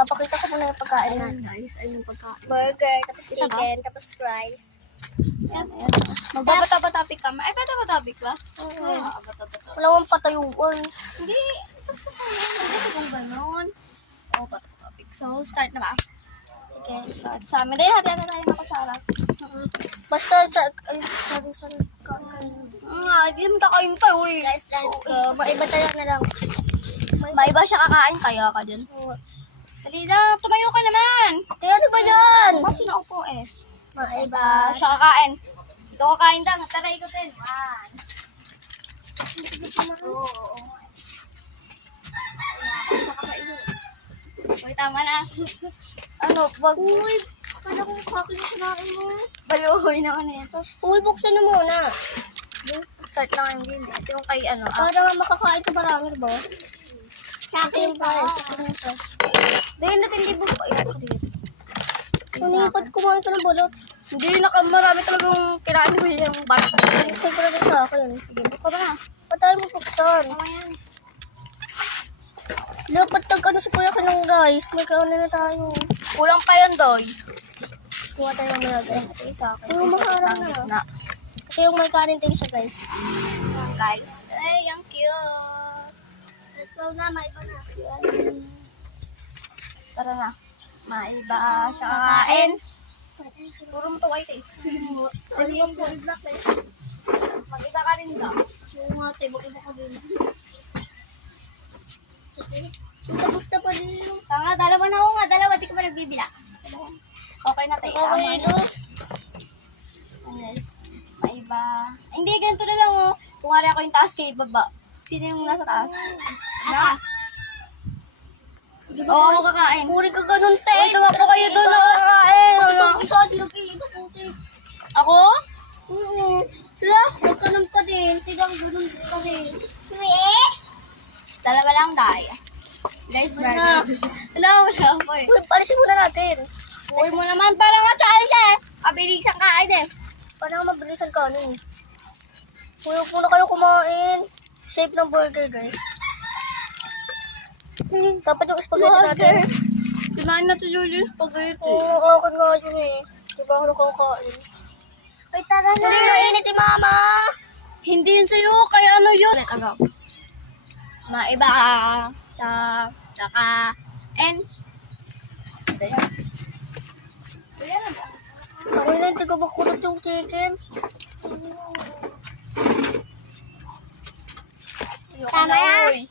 Papakita ko muna yung pagkain Ayan natin. guys, ayun yung pagkain. Burger, tapos Isa ba? chicken, tapos fries. Magbabata-topic ka. Ay, bata-topic ba? Oo. Bata-topic. Wala mong patayuan. Hindi. Basta kung gano'n. Oo, bata-topic. So, start na ba? Sige. Start sa amin. Dahil hati na tayo nakasarap. Basta sa... Ay, sorry. Hindi naman kakain pa, uy. Guys, let's go. Maiba tayo na lang. Maiba siya kakain, kaya ka dyan. Dali na, tumayo ka naman. Kaya ano ba yan? Kasi naupo eh. Maiba. Siya kakain. Ikaw kakain lang. Tara, ikutin. One. Oo. Uy, tama na. Ano, wag. Uy, kala ko kakinain mo. Baluhoy naman eh. Uy, buksan na muna. Start lang yung game. Ito yung kay ano. Para nga makakain ka marami, ba? Sa akin pa. Dahil natin di buko. Ay, ako dito. Unipat kumain ka ng bulot. Hindi, marami talagang kinain ko yung balat. Unipat ko na sa akin. Sige, buko ba na? Patay mo buksan. Ayan. Dapat ano si kuya ka ng rice. May kauna na tayo. Kulang pa yun, Doy. Kuha tayo ng mga guys. Ito sa akin. Yung maharang na. Kasi yung may kanin din siya, guys. Guys. Ay, ang cute. Let's go na, may iba na. Tara na. Maiba siya kakain. Puro mo to white eh. Ano ba po? Black eh. Mag-iba ka rin daw. Yung mga tayo, iba ka din. Tapos na pa din yung... Tanga, dalawa na ako nga. Dalawa, di ko ba nagbibila? Okay na tayo. Okay, no? Yes. Maiba. Hindi, ganito na lang oh. Kung nga ako yung taas kay baba. Sino yung nasa taas? Na. Di Oo, ako kakain. Puri ka ganun, te. Uy, tumakbo kayo doon ako kakain. Isa, di ka kayo puti. Ako? Oo. Wala. Magkanon ka din. Tigang ganun ka din. Dalawa lang tayo. Guys, Wala. Wala po eh. Uy, palisin muna natin. Uy mo naman, parang nga challenge eh. Kabilis ang kain eh. Paano nga mabilisan ka, ano? Huwag muna kayo kumain. Shape ng burger, guys. Dapat yung spaghetti natin. Kumain na to Julius spaghetti. Oo, akin nga yun eh. Diba ako nakakain? Ay, tara na. Hindi na init si mama. Hindi yun sa'yo, kaya ano yun? Ano? Maiba ka sa kakain. Ako na, hindi ko makulot yung chicken. Tama yan.